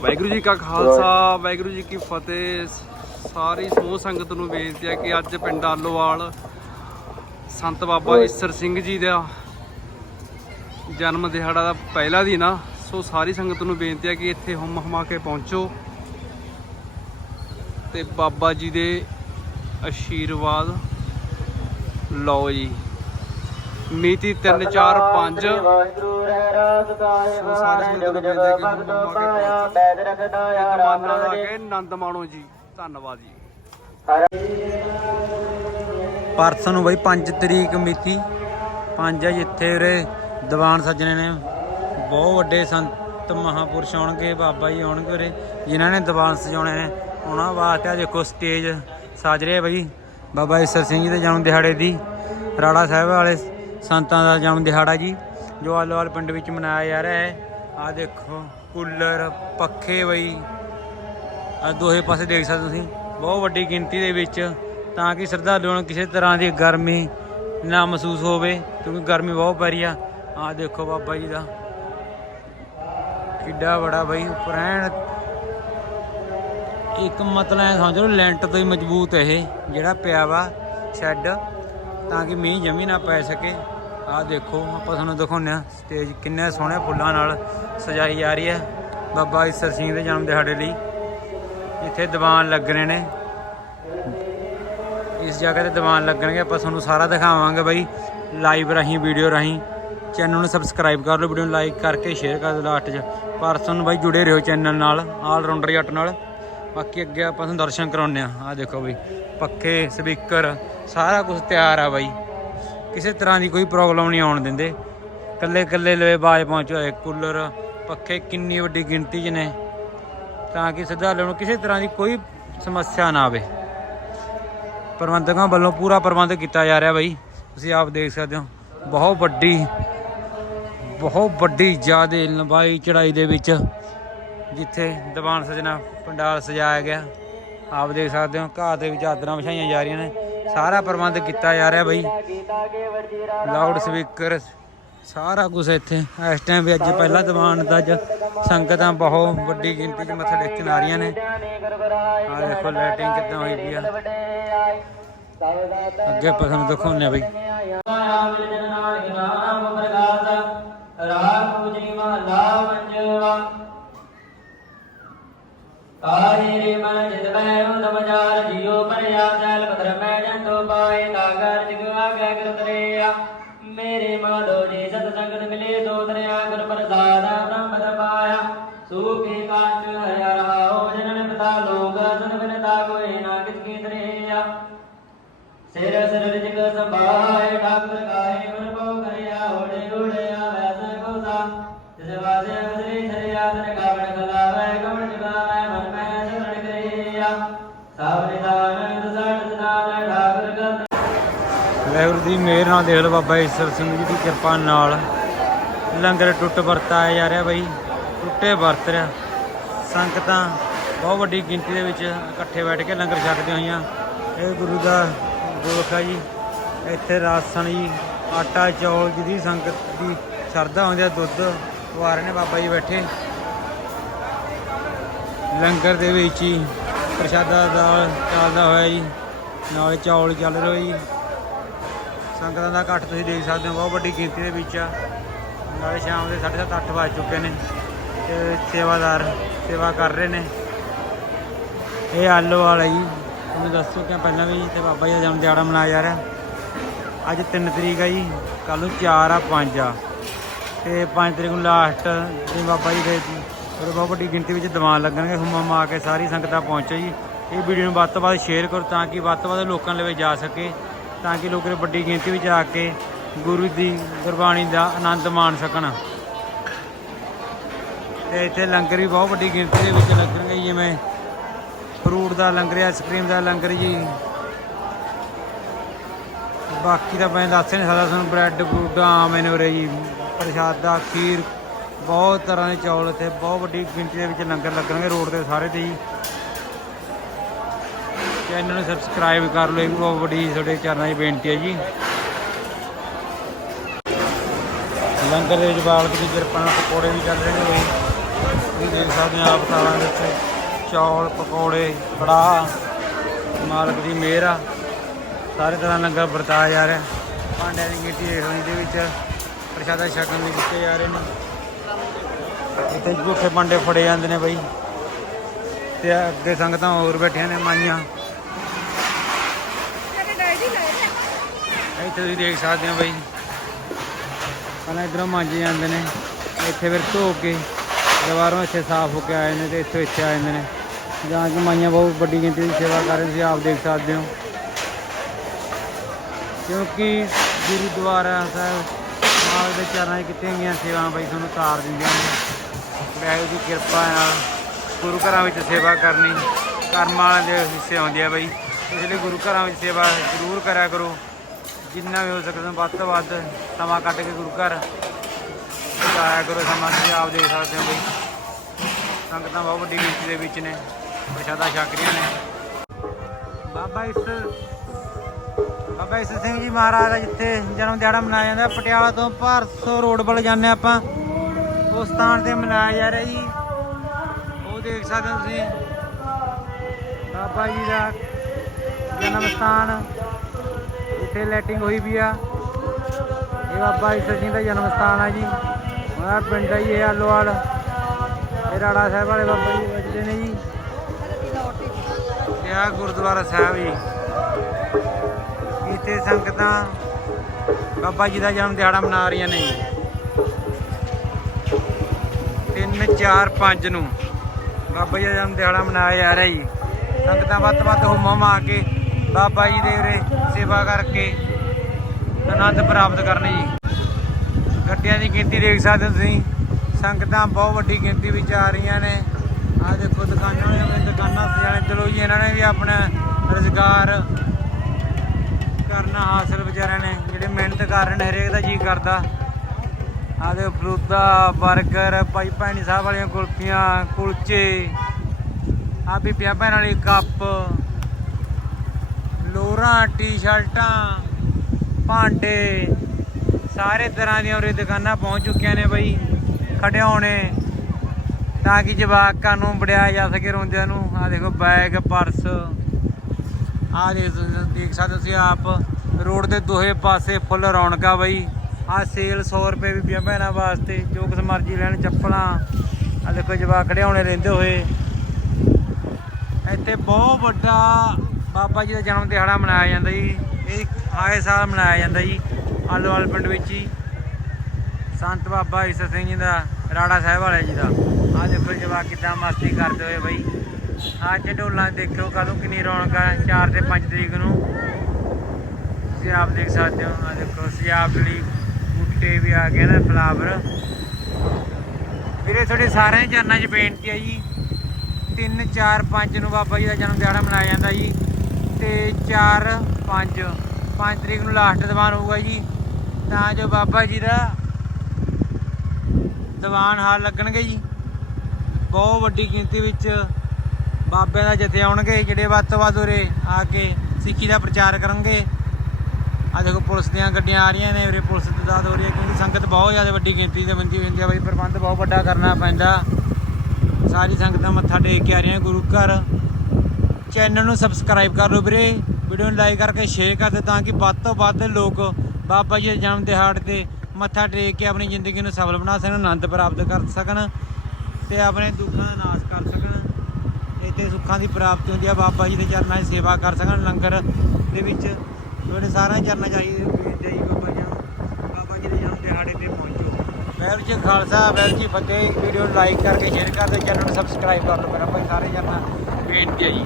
ਵਾਹਿਗੁਰੂ ਜੀ ਕਾ ਖਾਲਸਾ ਵਾਹਿਗੁਰੂ ਜੀ ਕੀ ਫਤਿਹ। ਸਾਰੀ ਸਮੂਹ ਸੰਗਤ ਨੂੰ ਬੇਨਤੀ ਹੈ ਕਿ ਅੱਜ ਪਿੰਡ ਆਲੋਵਾਲ ਸੰਤ ਬਾਬਾ ਈਸਰ ਸਿੰਘ ਜੀ ਦਾ ਜਨਮ ਦਿਹਾੜਾ ਦਾ ਪਹਿਲਾ ਦਿਨ ਆ। ਸੋ ਸਾਰੀ ਸੰਗਤ ਨੂੰ ਬੇਨਤੀ ਹੈ ਕਿ ਇੱਥੇ ਹੁਮ ਹਮਾ ਕੇ ਪਹੁੰਚੋ ਤੇ ਬਾਬਾ ਜੀ ਦੇ ਆਸ਼ੀਰਵਾਦ ਲਓ ਜੀ। ਮਿਤੀ 3 4 5 ਵਾਹਿਗੁਰੂ ਰਹਿ ਰਾਸ ਕਾਇ ਸੋ ਸਾਰੇ ਜੁਗ ਨੂੰ ਜੁਗ ਕੇ ਪਾਇਆ ਪੈਦ ਰਖਦਾ ਆ ਮਾਨਾ ਲਾ ਰਾਮ ਕੇ ਆਨੰਦ ਮਾਣੋ ਜੀ। ਧੰਨਵਾਦ ਜੀ। ਪਰਸੋਂ ਨੂੰ ਬਈ 5 ਤਰੀਕ ਮਿਤੀ 5 ਹੈ ਜਿੱਥੇ ਉਰੇ ਦੀਵਾਨ ਸੱਜਣੇ ਨੇ। ਬਹੁਤ ਵੱਡੇ ਸੰਤ ਮਹਾਪੁਰਸ਼ ਆਉਣਗੇ ਬਾਬਾ ਜੀ ਆਉਣਗੇ ਉਰੇ ਜਿਨ੍ਹਾਂ ਨੇ ਦੀਵਾਨ ਸਜਾਉਣੇ ਨੇ। ਉਹਨਾਂ ਵਾਸਤੇ ਆ ਦੇਖੋ ਸਟੇਜ ਸਜ ਰਿਹਾ ਬਈ ਬਾਬਾ ਈਸਰ ਸਿੰਘ ਜੀ ਦੇ ਜਨਮ ਦਿਹਾੜੇ ਦੀ ਰਾੜਾ ਸਾਹਿਬ ਵਾਲੇ ਸੰਤਾਂ ਦਾ ਜਨਮ ਦਿਹਾੜਾ ਜੀ, ਜੋ ਆਲੋਵਾਲ ਪਿੰਡ ਵਿੱਚ ਮਨਾਇਆ ਜਾ ਰਿਹਾ ਹੈ। ਆ ਦੇਖੋ, ਕੂਲਰ, ਪੱਖੇ ਬਈ। ਆ ਦੋਹੇ ਪਾਸੇ ਦੇਖ ਸਕਦੇ ਤੁਸੀਂ, ਬਹੁਤ ਵੱਡੀ ਗਿਣਤੀ ਦੇ ਵਿੱਚ, ਤਾਂ ਕਿ ਸ਼ਰਧਾਲੂਆਂ ਨੂੰ ਕਿਸੇ ਤਰ੍ਹਾਂ ਦੀ ਗਰਮੀ ਨਾ ਮਹਿਸੂਸ ਹੋਵੇ, ਕਿਉਂਕਿ ਗਰਮੀ ਬਹੁਤ ਪੈ ਰਹੀ ਆ। ਆ ਦੇਖੋ ਬਾਬਾ ਜੀ ਦਾ। ਕਿੱਡਾ ਬੜਾ ਬਈ, ਉੱਪਰ ਐਨ ਇੱਕ ਮਤਲਬ ਐਂ ਸਮਝ ਲਓ, ਲੈਂਟ ਤੋਂ ਹੀ ਮਜ਼ਬੂਤ ਇਹ, ਜਿਹੜਾ ਪਿਆ ਵਾ ਸ਼ੈੱਡ, ਤਾਂ ਕਿ ਮੀਂਹ ਜਮੀ ਨਾ ਪੈ ਸਕੇ। ਆਹ ਦੇਖੋ, ਆਪਾਂ ਤੁਹਾਨੂੰ ਦਿਖਾਉਂਦੇ ਆ ਸਟੇਜ ਕਿੰਨੇ ਸੋਹਣੇ ਫੁੱਲਾਂ ਨਾਲ ਸਜਾਈ ਜਾ ਰਹੀ ਹੈ। ਬਾਬਾ ਈਸਰ ਸਿੰਘ ਦੇ ਜਨਮ ਦਿਹਾੜੇ ਲਈ। ਇੱਥੇ ਦੀਵਾਨ ਲੱਗਣੇ ਨੇ। ਇਸ ਜਗ੍ਹਾ ਤੇ ਦੀਵਾਨ ਲੱਗਣਗੇ, ਆਪਾਂ ਤੁਹਾਨੂੰ ਸਾਰਾ ਦਿਖਾਵਾਂਗੇ ਬਾਈ। ਲਾਈਵ ਰਾਹੀਂ ਵੀਡੀਓ ਰਾਹੀਂ। ਚੈਨਲ ਨੂੰ ਸਬਸਕ੍ਰਾਈਬ ਕਰ ਲਓ ਵੀਡੀਓ ਨੂੰ ਲਾਈਕ ਕਰਕੇ ਸ਼ੇਅਰ ਕਰ ਦਿਓ ਲਾਸਟ 'ਚ। ਪਰਸੋਂ ਬਾਈ ਜੁੜੇ ਰਹੋ ਚੈਨਲ ਨਾਲ ਆਲ ਰਾਉਂਡਰ ਜੱਟ ਨਾਲ। ਬਾਕੀ ਅੱਗੇ ਆਪਾਂ ਤੁਹਾਨੂੰ ਦਰਸ਼ਨ ਕਰਾਉਂਦੇ ਆ ਆਹ ਦੇਖੋ ਬਈ, ਪੱਖੇ, ਸਪੀਕਰ, ਸਾਰਾ ਕੁਝ ਤਿਆਰ ਆ ਬਾਈ। ਕਿਸੇ ਤਰ੍ਹਾਂ ਦੀ ਕੋਈ ਪ੍ਰੋਬਲਮ ਨਹੀਂ ਆਉਣ ਦਿੰਦੇ। ਕੱਲੇ ਕੱਲੇ ਲਵੇ ਬਾਜ ਪਹੁੰਚੋ ਹੋਏ ਕੂਲਰ, ਪੱਖੇ ਕਿੰਨੀ ਵੱਡੀ ਗਿਣਤੀ 'ਚ ਨੇ। ਤਾਂ ਕਿ ਸ਼ਰਧਾਲੂਆਂ ਨੂੰ ਕਿਸੇ ਤਰ੍ਹਾਂ ਦੀ ਕੋਈ ਸਮੱਸਿਆ ਨਾ ਆਵੇ। ਪ੍ਰਬੰਧਕਾਂ ਵੱਲੋਂ ਪੂਰਾ ਪ੍ਰਬੰਧ ਕੀਤਾ ਜਾ ਰਿਹਾ ਬਾਈ। ਤੁਸੀਂ ਆਪ ਦੇਖ ਸਕਦੇ ਹੋ, ਬਹੁਤ ਵੱਡੀ ਬਹੁਤ ਵੱਡੀ ਜ਼ਿਆਦੇ ਲੰਬਾਈ ਚੜਾਈ ਦੇ ਵਿੱਚ ਜਿੱਥੇ ਦੀਵਾਨ ਸਜਣਾ ਪੰਡਾਲ ਸਜਾਇਆ ਗਿਆ। ਆਪ ਦੇਖ ਸਕਦੇ ਹੋ, ਘਾਹ ਦੇ ਵਿੱਚ ਚਾਦਰਾਂ ਵਿਛਾਈਆਂ ਜਾ ਰਹੀਆਂ ਨੇ। ਸਾਰਾ ਪ੍ਰਬੰਧ ਕੀਤਾ ਜਾ ਰਿਹਾ ਬਈ। ਲਾਊਡ ਸਪੀਕਰ ਸਾਰਾ ਕੁਝ ਇੱਥੇ। ਇਸ ਟਾਈਮ ਵੀ ਅੱਜ ਪਹਿਲਾ ਦੀਵਾਨ ਦਾ ਅੱਜ ਸੰਗਤਾਂ ਬਹੁਤ ਵੱਡੀ ਗਿਣਤੀ 'ਚ ਮੱਥਾ ਟੇਕਣ ਆ ਰਹੀਆਂ ਨੇ। ਧਿਆਨੇ ਦੇਖੋ ਲਾਈਟਿੰਗ ਕਿੱਦਾਂ ਹੋਈ ਪਈ ਆ। ਅੱਗੇ ਆਪਾਂ ਤੁਹਾਨੂੰ ਦਿਖਾਉਂਦੇ ਆ ਬਈ। ਆਇਆ ਪੂਜਨੀ ਮਹਲਾ ਮੰਜਵਾ ਕਾਹੇ ਮਨ ਜਿਤ ਬੈ ਅਸਰੀ ਥਰਿਆ ਤਨ ਕਾਵਣ ਖਲਾਵੇ ਮਨ ਮੈਂ ਸ਼ਰਨ ਕਰਿਆ। ਸਭ ਨਿਦਾਨ ਦਸਣ ਸਨਾਨ ਠਾਕੁਰ ਗਤ ਵਾਹਿਗੁਰੂ ਦੀ ਮਿਹਰ ਨਾਲ ਦੇਖ ਲਓ ਬਾਬਾ ਈਸਰ ਸਿੰਘ ਜੀ ਦੀ ਕਿਰਪਾ ਨਾਲ। ਲੰਗਰ ਟੁੱਟ ਵਰਤਾਇਆ ਜਾ ਰਿਹਾ ਬਾਈ, ਟੁੱਟੇ ਵਰਤ ਰਿਹਾ। ਸੰਗਤਾਂ ਬਹੁਤ ਵੱਡੀ ਗਿਣਤੀ ਦੇ ਵਿੱਚ ਇਕੱਠੇ ਬੈਠ ਕੇ ਲੰਗਰ ਛਕਦੇ ਹੋਈਆਂ। ਇਹ ਗੁਰੂ ਦਾ ਗੋਖ ਹੈ ਜੀ। ਇੱਥੇ ਰਾਸ਼ਨ ਜੀ, ਆਟਾ, ਚੌਲ ਜਿਹਦੀ ਸੰਗਤ ਦੀ ਸ਼ਰਧਾ ਹੁੰਦੀ ਆ, ਦੁੱਧ ਪਵਾ ਰਹੇ ਨੇ ਬਾਬਾ ਜੀ ਬੈਠੇ। ਲੰਗਰ ਦੇ ਵਿੱਚ ਹੀ ਪ੍ਰਸ਼ਾਦਾ ਦਾਲ ਚੱਲਦਾ ਹੋਇਆ ਜੀ। ਨਾਲ ਚੌਲ ਚੱਲ ਰਹੇ ਹੋਏ ਜੀ। ਸੰਗਤਾਂ ਦਾ ਘੱਟ ਤੁਸੀਂ ਦੇਖ ਸਕਦੇ ਹੋ, ਬਹੁਤ ਵੱਡੀ ਗਿਣਤੀ ਦੇ ਵਿੱਚ ਆ। ਨਾਲੇ ਸ਼ਾਮ ਦੇ 7:30 ਅੱਠ ਵੱਜ ਚੁੱਕੇ ਨੇ ਤੇ ਸੇਵਾਦਾਰ ਸੇਵਾ ਕਰ ਰਹੇ ਨੇ। ਇਹ ਆਲੋ ਵਾਲਾ ਜੀ, ਤੁਹਾਨੂੰ ਦੱਸ ਚੁੱਕਿਆ ਪਹਿਲਾਂ ਵੀ ਤੇ ਬਾਬਾ ਜੀ ਦਾ ਜਨਮ ਦਿਹਾੜਾ ਮਨਾਇਆ ਜਾ ਰਿਹਾ। ਅੱਜ 3 ਤਰੀਕ ਆ ਜੀ ਕੱਲ ਨੂੰ 4 ਆ 5 ਆ। ਤੇ 5 ਤਰੀਕ ਨੂੰ ਲਾਸਟ ਦਿਨ ਬਾਬਾ ਜੀ ਦੇ ਔਰ ਬਹੁਤ ਵੱਡੀ ਗਿਣਤੀ ਵਿੱਚ ਦੀਵਾਨ ਲੱਗਣਗੇ। ਹੁਮਾ ਮਾ ਕੇ ਸਾਰੀ ਸੰਗਤਾਂ ਪਹੁੰਚੋ ਜੀ। ਇਹ ਵੀਡੀਓ ਨੂੰ ਵੱਧ ਤੋਂ ਵੱਧ ਸ਼ੇਅਰ ਕਰੋ ਤਾਂ ਕਿ ਵੱਧ ਤੋਂ ਵੱਧ ਲੋਕਾਂ ਲਵੇ ਜਾ ਸਕੇ, ਤਾਂ ਕਿ ਲੋਕ ਵੱਡੀ ਗਿਣਤੀ ਵਿੱਚ ਆ ਕੇ ਗੁਰੂ ਦੀ ਗੁਰਬਾਣੀ ਦਾ ਆਨੰਦ ਮਾਣ ਸਕਣ। ਤੇ ਇੱਥੇ ਲੰਗਰ ਵੀ ਬਹੁਤ ਵੱਡੀ ਗਿਣਤੀ ਦੇ ਵਿੱਚ ਲੱਗਣਗੇ, ਜਿਵੇਂ ਫਰੂਟ ਦਾ ਲੰਗਰ ਆਈਸਕ੍ਰੀਮ ਦਾ ਲੰਗਰ ਜੀ। ਬਾਕੀ ਤਾਂ ਮੈਂ ਦੱਸ ਨਹੀਂ ਸਕਦਾ ਤੁਹਾਨੂੰ ਬ੍ਰੈਡ ਬਰੂਡ ਆਮ ਨੇ ਉਰੇ ਜੀ। ਪ੍ਰਸ਼ਾਦਾ, ਖੀਰ ਬਹੁਤ ਤਰ੍ਹਾਂ ਦੇ ਚੌਲ ਇੱਥੇ, ਬਹੁਤ ਵੱਡੀ ਗਿਣਤੀ ਦੇ ਵਿੱਚ ਲੰਗਰ ਲੱਗਣਗੇ ਰੋਡ ਦੇ ਸਾਰੇ ਤੇ ਹੀ ਚੈਨਲ ਨੂੰ ਸਬਸਕ੍ਰਾਈਬ ਕਰ ਲਓ, ਇਹ ਵੀ ਬਹੁਤ ਵੱਡੀ ਤੁਹਾਡੇ ਚਰਨਾਂ 'ਚ ਬੇਨਤੀ ਹੈ ਜੀ। ਲੰਗਰ ਦੇ ਵਿੱਚ ਬਾਬਤ ਦੀ ਕਿਰਪਾ ਨਾਲ ਪਕੌੜੇ ਵੀ ਚੱਲ ਰਹੇ ਨੇ। ਬਈ ਤੁਸੀਂ ਦੇਖ ਸਕਦੇ ਹੋ ਆਪ ਥਾਲਾਂ ਵਿੱਚ ਚੌਲ, ਪਕੌੜੇ, ਕੜਾਹ, ਮਾਲਕ ਦੀ ਮਿਹਰ ਆ। ਸਾਰੇ ਤਰ੍ਹਾਂ ਲੰਗਰ ਵਰਤਾਇਆ ਜਾ ਰਿਹਾ। ਭਾਂਡਿਆਂ ਦੀ ਗਿਣਤੀ ਦੇਖ ਲਓ, ਇਹਦੇ ਵਿੱਚ ਪ੍ਰਸ਼ਾਦਾ ਛਕਣ ਲਈ ਦਿੱਤੇ ਜਾ ਰਹੇ ਨੇ। ਇੱਥੇ ਝੂਠੇ ਭਾਂਡੇ ਫੜੇ ਜਾਂਦੇ ਨੇ ਬਈ। ਤੇ ਅੱਗੇ ਸੰਗਤਾਂ ਹੋਰ ਬੈਠੀਆਂ ਨੇ ਮਾਈਆਂ। ਇੱਥੇ ਤੁਸੀਂ ਦੇਖ ਸਕਦੇ ਹੋ ਬਈ। ਪਹਿਲਾਂ ਇਧਰੋਂ ਮਾਂਜੇ ਜਾਂਦੇ ਨੇ। ਇੱਥੇ ਫਿਰ ਧੋ ਕੇ ਦੁਬਾਰਾ ਇੱਥੇ ਸਾਫ਼ ਹੋ ਕੇ ਆਏ ਨੇ ਤੇ ਇੱਥੋਂ ਇੱਥੇ ਆ ਜਾਂਦੇ ਨੇ। ਜਾਂ ਕਿ ਮਾਈਆਂ ਬਹੁਤ ਵੱਡੀ ਗਿਣਤੀ ਦੀ ਸੇਵਾ ਕਰ ਰਹੇ ਤੁਸੀਂ ਆਪ ਦੇਖ ਸਕਦੇ ਹੋ। ਕਿਉਂਕਿ ਗੁਰਦੁਆਰਾ ਸਾਹਿਬ ਮਾਲ ਦੇ ਚਰਨਾਂ 'ਚ ਕੀਤੀਆਂ ਗਈਆਂ ਸੇਵਾਵਾਂ ਬਈ ਤੁਹਾਨੂੰ ਤਾਰ ਦਿੰਦੀਆਂ ਨੇ। ਵਾਹਿਗੁਰੂ ਦੀ ਕਿਰਪਾ ਨਾਲ ਗੁਰੂ ਘਰਾਂ ਵਿੱਚ ਸੇਵਾ ਕਰਨੀ, ਕਰਮ ਵਾਲਿਆਂ ਦੇ ਹਿੱਸੇ ਆਉਂਦੀ ਆ ਬਈ। ਇਸ ਲਈ ਗੁਰੂ ਘਰਾਂ ਵਿੱਚ ਸੇਵਾ ਜ਼ਰੂਰ ਕਰਿਆ ਕਰੋ। ਜਿੰਨਾ ਵੀ ਹੋ ਸਕਦਾ ਵੱਧ ਤੋਂ ਵੱਧ ਸਮਾਂ ਕੱਢ ਕੇ ਗੁਰੂ ਘਰ ਆਇਆ ਕਰੋ, ਸਮਾਂ ਤੁਸੀਂ ਆਪ ਦੇਖ ਸਕਦੇ ਹੋ ਬਈ। ਸੰਗਤਾਂ ਬਹੁਤ ਵੱਡੀ ਗਿਣਤੀ ਦੇ ਵਿੱਚ ਨੇ, ਪ੍ਰਸ਼ਾਦਾ ਛਕ ਰਹੀਆਂ ਨੇ। ਬਾਬਾ ਇਸ ਬਾਬਾ ਇਸ ਸਿੰਘ ਜੀ ਮਹਾਰਾਜ ਦਾ ਜਿੱਥੇ ਜਨਮ ਦਿਹਾੜਾ ਮਨਾਇਆ ਜਾਂਦਾ, ਪਟਿਆਲਾ ਤੋਂ ਭਾਰਸੋ ਰੋਡ ਵੱਲ ਜਾਂਦੇ ਆਪਾਂ। ਉਸ ਸਥਾਨ ਤੇ ਮਨਾਇਆ ਜਾ ਰਿਹਾ ਜੀ। ਉਹ ਦੇਖ ਸਕਦੇ ਹੋ ਤੁਸੀਂ। ਬਾਬਾ ਜੀ ਦਾ ਜਨਮ ਸਥਾਨ। ਇੱਥੇ ਲੈਟਿੰਗ ਹੋਈ ਵੀ ਆ। ਇਹ ਬਾਬਾ ਜੀ ਸਿੰਘ ਦਾ ਜਨਮ ਸਥਾਨ ਆ ਜੀ। ਉਹਦਾ ਪਿੰਡ ਆ ਜੀ, ਇਹ ਆਲੋਵਾਲ। ਇਹ ਰਾੜਾ ਸਾਹਿਬ ਵਾਲੇ ਬਾਬਾ ਜੀ ਵੱਜਦੇ ਨੇ ਜੀ। ਇਹ ਆ ਗੁਰਦੁਆਰਾ ਸਾਹਿਬ ਜੀ। ਇੱਥੇ ਸੰਗਤਾਂ ਬਾਬਾ ਜੀ ਦਾ ਜਨਮ ਦਿਹਾੜਾ ਮਨਾ ਰਹੀਆਂ ਨੇ ਜੀ। 3 4 5 ਨੂੰ। ਬਾਬਾ ਜੀ ਦਾ ਜਨਮ ਦਿਹਾੜਾ ਮਨਾਇਆ ਜਾ ਰਿਹਾ ਜੀ। ਸੰਗਤਾਂ ਵੱਧ ਤੋਂ ਵੱਧ ਹੁਮਮ ਆ ਕੇ ਬਾਬਾ ਜੀ ਦੇ ਉਰੇ ਸੇਵਾ ਕਰਕੇ ਆਨੰਦ ਪ੍ਰਾਪਤ ਕਰਨੇ ਜੀ। ਗੱਡੀਆਂ ਦੀ ਗਿਣਤੀ ਦੇਖ ਸਕਦੇ ਹੋ ਤੁਸੀਂ। ਸੰਗਤਾਂ ਬਹੁਤ ਵੱਡੀ ਗਿਣਤੀ ਵਿੱਚ ਆ ਰਹੀਆਂ ਨੇ। ਆ ਦੇਖੋ ਦੁਕਾਨਾਂ ਨੇ ਦੁਕਾਨਾਂ ਸਜਾਣੇ ਚਲੋ ਜੀ, ਇਹਨਾਂ ਨੇ ਵੀ ਆਪਣਾ ਰੁਜ਼ਗਾਰ ਕਰਨਾ ਹਾਸਲ ਵਿਚਾਰਿਆਂ ਨੇ। ਜਿਹੜੇ ਮਿਹਨਤ ਕਰ ਰਹੇ ਨੇ, ਹਰੇਕ ਦਾ ਜੀ ਕਰਦਾ। ਆ ਦੇ ਫਰੂਦਾ 버ਗਰ ਭਾਈ ਭੈਣੀ ਸਾਹਿਬ ਵਾਲੀਆਂ ਕੁਲਫੀਆਂ, ਕੁਲਚੇ ਆ ਵੀ ਪਿਆ ਭੈਣ ਵਾਲੀ ਕੱਪ, ਲੋਰਾਂ, ਟੀ-ਸ਼ਰਟਾਂ, ਭਾਂਡੇ, ਸਾਰੇ ਤਰ੍ਹਾਂ ਦੀਆਂ ਉਰੇ ਦੁਕਾਨਾਂ ਪਹੁੰਚ ਚੁੱਕੀਆਂ ਨੇ ਬਈ ਖੜਿਆਉਣੇ ਤਾਂ ਕਿ ਜਵਾਕਾਂ ਨੂੰ ਵੜਿਆ ਜਾ ਸਕੇ ਰੋਂਦਿਆਂ ਨੂੰ। ਆ ਦੇਖੋ ਬੈਗ, ਪਰਸ ਆ ਦੇਖ ਸਕਦੇ ਹੋ ਤੁਸੀਂ ਆਪ, ਰੋਡ ਦੇ ਦੋਹੇ ਪਾਸੇ ਫੁੱਲ ਰੌਣਕਾਂ ਬਈ। ਆ ਸੇਲ 100 ਰੁਪਏ ਵੀ ਬੀਆਂ ਭੈਣਾਂ ਵਾਸਤੇ, ਜੋ ਕੁਛ ਮਰਜ਼ੀ ਲੈਣ ਚੱਪਲਾਂ। ਆ ਦੇਖੋ ਜਵਾਕ ਖੜਿਆਉਣੇ ਰਹਿੰਦੇ ਹੋਏ। ਇੱਥੇ ਬਹੁਤ ਵੱਡਾ ਬਾਬਾ ਜੀ ਦਾ ਜਨਮ ਦਿਹਾੜਾ ਮਨਾਇਆ ਜਾਂਦਾ ਜੀ। ਇਹ ਆਏ ਸਾਲ ਮਨਾਇਆ ਜਾਂਦਾ ਜੀ ਆਲੋਵਾਲ ਪਿੰਡ ਵਿੱਚ ਹੀ। ਸੰਤ ਬਾਬਾ ਈਸਰ ਸਿੰਘ ਜੀ ਦਾ, ਰਾੜਾ ਸਾਹਿਬ ਵਾਲੇ ਜੀ ਦਾ। ਆ ਦੇਖੋ ਜਵਾਕ ਕਿਦਾਂ ਮਸਤੀ ਕਰਦੇ ਹੋਏ ਬਈ। ਅੱਜ ਢੋਲਾਂ ਦੇਖਿਓ ਕਦੋਂ ਕਿੰਨੀ ਰੌਣਕ ਹੈ 4 ਤੇ 5 ਤਰੀਕ ਨੂੰ। ਤੁਸੀਂ ਆਪ ਦੇਖ ਸਕਦੇ ਹੋ ਆ ਦੇਖੋ ਸਜਾਵਟ ਲਈ ਬੂਟੇ ਵੀ ਆ ਗਏ ਨੇ ਫਲਾਵਰ ਵੀਰੇ, ਤੁਹਾਡੇ ਸਾਰਿਆਂ ਦੇ ਚਰਨਾਂ 'ਚ ਬੇਨਤੀ ਹੈ ਜੀ। 3 4 5 ਨੂੰ ਬਾਬਾ ਜੀ ਦਾ ਜਨਮ ਦਿਹਾੜਾ ਮਨਾਇਆ ਜਾਂਦਾ ਜੀ। ਤੇ 4 5 5 ਤਰੀਕ ਨੂੰ ਲਾਸਟ ਦੀਵਾਨ ਹੋਊਗਾ ਜੀ। ਤਾਂ ਜੋ ਬਾਬਾ ਜੀ ਦਾ ਦੀਵਾਨ ਹਾਲ ਲੱਗਣਗੇ ਜੀ। ਬਹੁਤ ਵੱਡੀ ਗਿਣਤੀ ਵਿੱਚ ਬਾਬਿਆਂ ਦਾ ਜਥੇ ਆਉਣਗੇ, ਜਿਹੜੇ ਵੱਧ ਤੋਂ ਵੱਧ ਉਰੇ ਆ ਕੇ ਸਿੱਖੀ ਦਾ ਪ੍ਰਚਾਰ ਕਰਨਗੇ। ਆ ਦੇਖੋ ਪੁਲਿਸ ਦੀਆਂ ਗੱਡੀਆਂ ਆ ਰਹੀਆਂ ਨੇ ਉਰੇ ਪੁਲਿਸ ਦੀ ਦਾਦ ਹੋ ਰਹੀ ਹੈ ਕਿਉਂਕਿ ਸੰਗਤ ਬਹੁਤ ਜ਼ਿਆਦਾ ਵੱਡੀ ਗਿਣਤੀ ਦੇ ਬੰਦੀ ਹੁੰਦੀ ਆ ਬਈ, ਪ੍ਰਬੰਧ ਬਹੁਤ ਵੱਡਾ ਕਰਨਾ ਪੈਂਦਾ। ਸਾਰੀ ਸੰਗਤਾਂ ਮੱਥਾ ਟੇਕ ਕੇ ਆ ਰਹੀਆਂ ਗੁਰੂ ਘਰ। ਚੈਨਲ ਨੂੰ ਸਬਸਕ੍ਰਾਈਬ ਕਰ ਲਓ ਵੀਰੇ ਵੀਡੀਓ ਨੂੰ ਲਾਈਕ ਕਰਕੇ ਸ਼ੇਅਰ ਕਰ ਦਿਓ ਤਾਂ ਕਿ ਵੱਧ ਤੋਂ ਵੱਧ ਲੋਕ ਬਾਬਾ ਜੀ ਦੇ ਜਨਮ ਦਿਹਾੜ ਤੇ ਮੱਥਾ ਟੇਕ ਕੇ ਆਪਣੀ ਜ਼ਿੰਦਗੀ ਨੂੰ ਸਫਲ ਬਣਾ ਸਕਣ, ਆਨੰਦ ਪ੍ਰਾਪਤ ਕਰ ਸਕਣ ਤੇ ਆਪਣੇ ਦੁੱਖਾਂ ਦਾ ਨਾਸ਼ ਕਰ ਸਕਣ। ਇੱਥੇ ਸੁੱਖਾਂ ਦੀ ਪ੍ਰਾਪਤੀ ਹੁੰਦੀ ਆ, ਬਾਬਾ ਜੀ ਦੇ ਚਰਨਾਂ 'ਚ ਸੇਵਾ ਕਰ ਸਕਣ, ਲੰਗਰ ਦੇ ਵਿੱਚ ਤੁਹਾਡੇ ਸਾਰਿਆਂ ਚਰਨਾਂ ਚਾਹੀਦੇ ਬੇਨਤੀ ਹੈ। ਬਾਬਾ ਜੀ ਨੂੰ ਬਾਬਾ ਜੀ ਦੇ ਜਨਮ ਦਿਹਾੜੇ ਤੇ ਪਹੁੰਚੋ। ਵਾਹਿਗੁਰੂ ਜੀ ਖਾਲਸਾ ਵਾਹਿਗੁਰੂ ਜੀ ਫਤਿਹ। ਵੀਡੀਓ ਨੂੰ ਲਾਈਕ ਕਰਕੇ ਸ਼ੇਅਰ ਕਰ ਦਿਓ ਚੈਨਲ ਨੂੰ ਸਬਸਕ੍ਰਾਈਬ ਕਰ ਲਓ। ਮੇਰਾ ਭਾਈ ਸਾਰੇ ਜਰਨਾ ਬੇਨਤੀ ਹੈ ਜੀ।